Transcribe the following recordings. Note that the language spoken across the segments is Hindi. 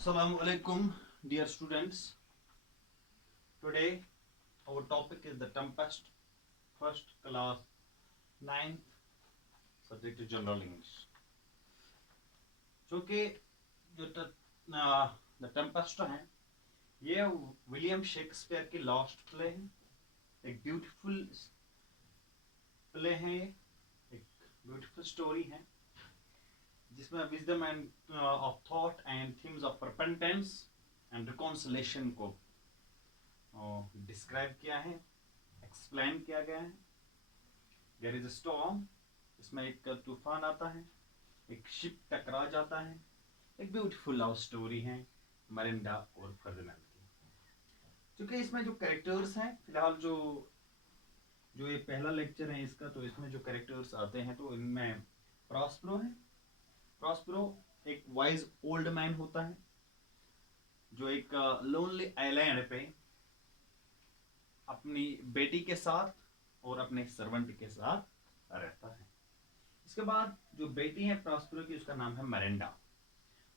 Assalamu alaikum, dear students. Today, our topic is the Tempest, first class, 9th subject General English. जो कि जो द टेम्पेस्ट है, ये विलियम शेक्सपियर की लास्ट प्ले है. एक ब्यूटीफुल प्ले है, एक ब्यूटीफुल स्टोरी है जिसमें wisdom end of thought and themes of repentance and reconciliation को डिस्क्राइब किया है, एक्सप्लेन किया गया है. देयर इज अ स्टॉर्म, इसमें एक तूफान आता है, एक शिप टकरा जाता है. एक ब्यूटीफुल लव स्टोरी है मरिंडा और फर्डिनेंड की. क्योंकि इसमें जो कैरेक्टर्स हैं, फिलहाल जो ये पहला लेक्चर है इसका, तो इसमें जो कैरेक्टर्स आते हैं तो इनमें प्रॉस्परो है. प्रॉस्परो एक वाइज ओल्ड मैन होता है जो एक लोनली आइलैंड पे अपनी बेटी के साथ और अपने सर्वेंट के साथ रहता है. इसके बाद जो बेटी है प्रॉस्परो की, उसका नाम है मरिंडा.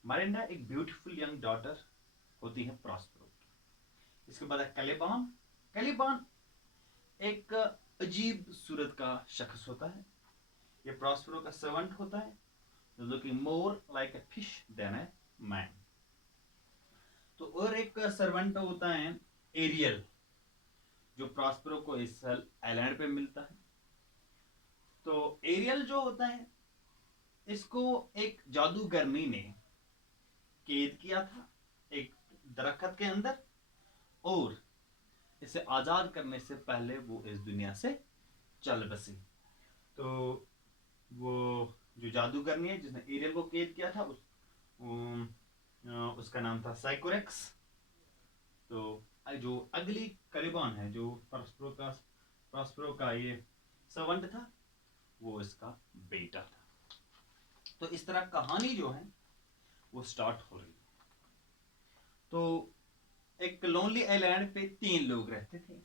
मरिंडा एक ब्यूटीफुल यंग डॉटर होती है प्रॉस्परो की. इसके बाद है कैलिबान. कैलिबान एक अजीब सूरत का शख्स होता है. ये प्रॉस्परो का सर्वेंट होता है, looking more like a fish than a man. तो और एक सर्वेंट होता है एरियल, जो प्रॉस्परो को इस आइलैंड पे मिलता है. तो एरियल जो होता है, इसको एक जादूगरनी ने कैद किया था एक दरख्त के अंदर, और इसे आजाद करने से पहले वो इस दुनिया से चल बसी. तो वो जो जादूगरनी है जिसने एरियल को कैद किया था, उसका नाम था साइकोरेक्स. तो जो अगली कैलिबान है, जो प्रॉस्परो का ये सर्वेंट था, वो इसका बेटा था. तो इस तरह कहानी जो है वो स्टार्ट हो रही है. तो एक लोनली आइलैंड पे 3 लोग रहते थे,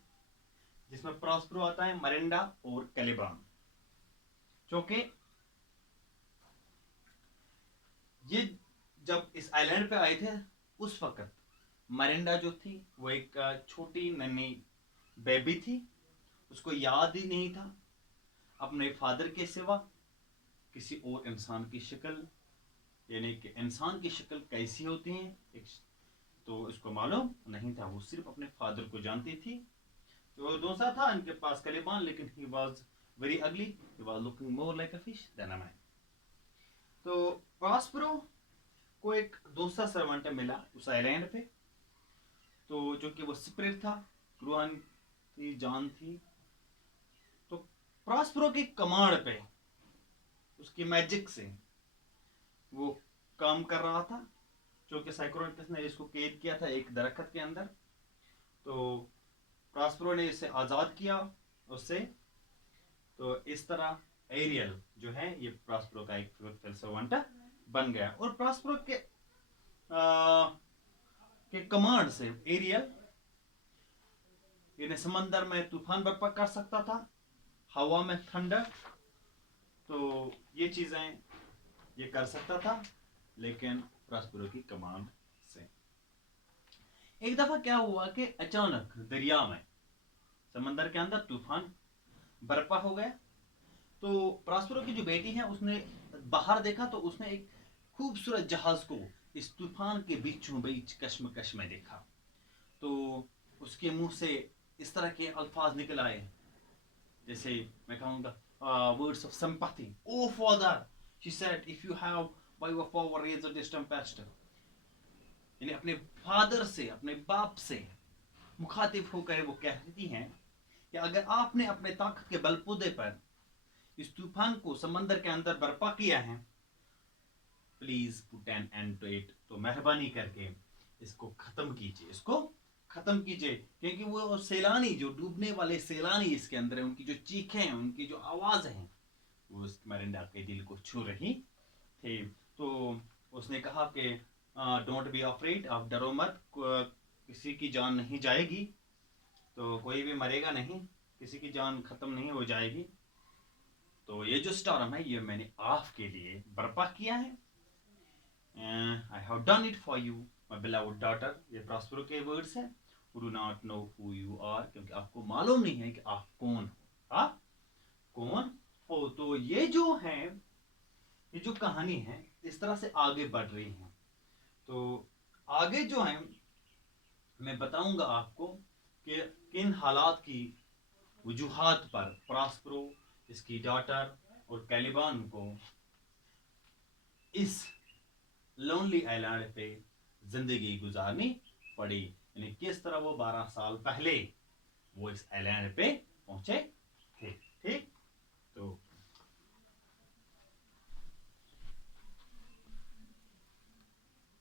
जिसमें प्रॉस्परो आता है, मरिंडा और कैलिबान. जो कि ये जब इस आइलैंड पे आए थे, उस वक्त मरिंडा जो थी वो एक छोटी नन्ही बेबी थी. उसको याद ही नहीं था अपने फादर के सिवा किसी और इंसान की शक्ल, यानी कि इंसान की शक्ल कैसी होती है तो उसको मालूम नहीं था. वो सिर्फ अपने फादर को जानती थी. तो दूसरा था इनके पास कैलिबान, लेकिन ही was very ugly, he was looking more like a fish than a man. तो प्रॉस्परो को एक दूसरा सर्वेंट मिला उस आइलैंड पे, तो जो कि वो स्पिरिट था, रूहान थी, जान थी. तो प्रॉस्परो की कमांड पे, उसकी मैजिक से वो काम कर रहा था. जो कि साइकोरेक्स ने इसको कैद किया था एक दरख्त के अंदर. तो प्रॉस्परो ने इसे आजाद किया उससे. तो इस तरह एरियल जो है ये प्रॉस्परो का एक सर्वेंट बन गया. और प्रॉस्परो के कमांड से एरियल इन्हें समंदर में तूफान बर्पा कर सकता था, हवा में थंडर, तो ये चीजें ये कर सकता था, लेकिन प्रॉस्परो की कमांड से. एक दफा क्या हुआ कि अचानक दरिया में, समंदर के अंदर तूफान बर्पा हो गया. तो प्रॉस्परो की जो बेटी है, उसने बाहर देखा तो उसने एक खूबसूरत जहाज को इस तूफान के बीचों बीच कश्मकश में देखा. तो उसके मुंह से इस तरह के अल्फाज निकल आए, जैसे मैं कहूँगा words of sympathy. O father, she said, if you have by your power raised this tempest. यानी अपने फादर से, अपने बाप से मुखातिब होकर वो कहती हैं कि अगर आपने अपने ताकत के बलबूते पर इस तूफान को समंदर के अंदर बर्पा किया है, please put an end to it. तो मेहरबानी करके इसको खत्म कीजिए, इसको खत्म कीजिए. क्योंकि वो सैलानी, जो डूबने वाले सैलानी इसके अंदर है, उनकी जो चीखें हैं, उनकी जो आवाज है, वो उस मरिंडा के दिल को छू रही थे. तो उसने कहा कि डोंट बी अफ्रेड, आप डरो मत, किसी की जान नहीं जाएगी. तो कोई भी मरेगा नहीं, किसी की जान खत्म नहीं हो जाएगी. तो ये जो स्टॉर्म है, ये मैंने आपके लिए बर्पा किया है. I have done it for you. My beloved daughter, ये प्रॉस्पेरो के वर्ड्स हैं। Do not know who you are, क्योंकि आपको मालूम नहीं है कि आप कौन हो। आप कौन हो। तो ये जो है, ये जो कहानी है इस तरह से आगे बढ़ रही है। तो आगे जो है मैं बताऊंगा आपको कि किन हालात की वजूहात पर प्रॉस्पेरो, इसकी डॉटर और कैलिबान को इस लोनली आइलैंड पे जिंदगी गुजारनी पड़ी। यानी किस तरह वो 12 साल पहले वो इस आइलैंड पे पहुंचे थे। ठीक, तो